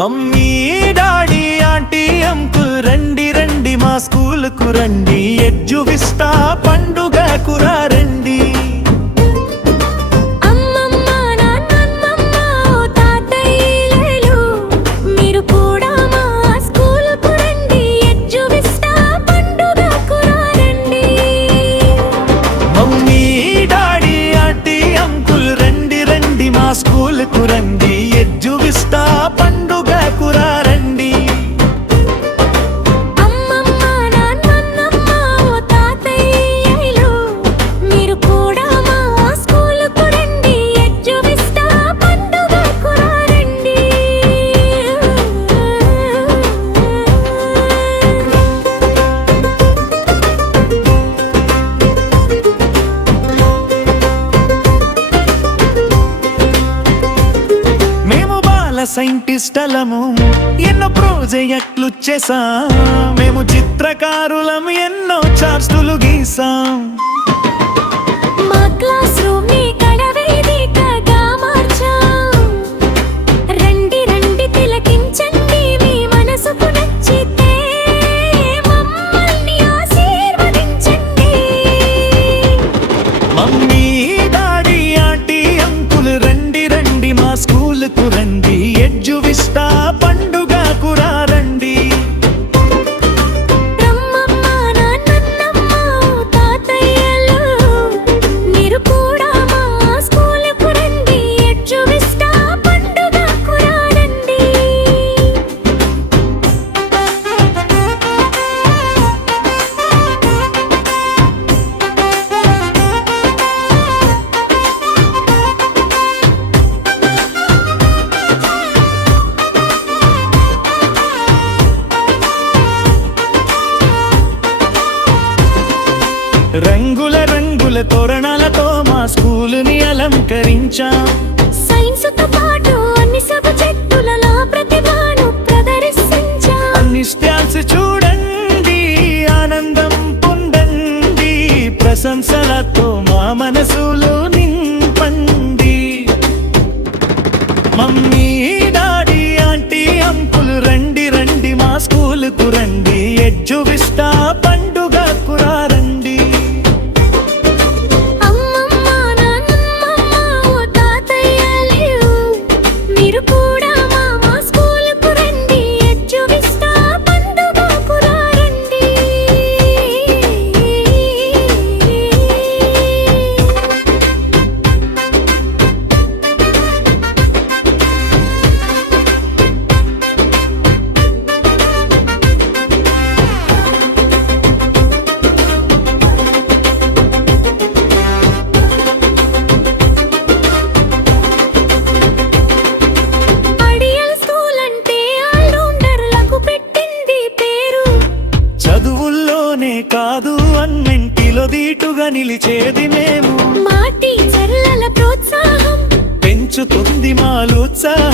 Mummy daddy aunty uncle రండి రండి మా స్కూలుకు రండి, ఎడ్యువిస్తా పండుగకు రండి. స్కూలుకు రండి, ఎడ్యువిస్తా పండుగకు రండి. అమ్మమ్మ నాన్నమ్మ తాతయ్యలు మీరు కూడా మా స్కూలుకు రండి, ఎడ్యువిస్తా పండుగకు రండి. సైంటిస్టులము ఎన్నో ప్రాజెక్టులు చేసాం, మేము చిత్రకారులం ఎన్నో చార్టులు గీసాం. మా క్లాస్ రూమ్ ని కళావేదికగా మార్చాం, రండి రండి తిలకించండి మీ మనసుకు నచ్చితే మమ్మల్ని ఆశీర్వదించండి. మమ్మీ డాడీ ఆంటీ అంకుల్ రండి రండి మా స్కూలుకు రండి, ఎడ్యువిస్తా పండుగకు రండి. అమ్మమ్మ నాన్నమ్మ తాతయ్యలు మీరు కూడా మా స్కూలుకు రండి, ఎడ్యువిస్తా పండుగకు రండి. రంగుల రంగుల తోరణాలతో మా స్కూలుని అలంకరించాం. సైన్సుతో పాటు అన్ని సబ్జెక్టులలో ప్రతిభను ప్రదర్శించాం. అన్ని స్టాల్స్ చూడండి, ఆనందం పొందండి, ప్రశంసలతో మా మనసులు నింపండి. మమ్మీ డాడీ ఆంటీ అంకుల్ రండి రండి మా స్కూలుకు రండి, ఎడ్యువిస్తా పండుగకు రండి. అమ్మమ్మ నాన్నమ్మ తాతయ్యలు మీరు కూడా మా స్కూలుకు రండి, ఎడ్యువిస్తా పండుగకు రండి. ఐడియల్ స్కూల్ అంటే ఆల్రౌండర్లకు పెట్టింది పేరు. చదువుల్లోనే కాదు అన్నింటిలో దీటుగా నిలిచేది మేము, మా టీచర్ల ప్రోత్సాహం పెంచుతుంది మాలో ఉత్సాహం.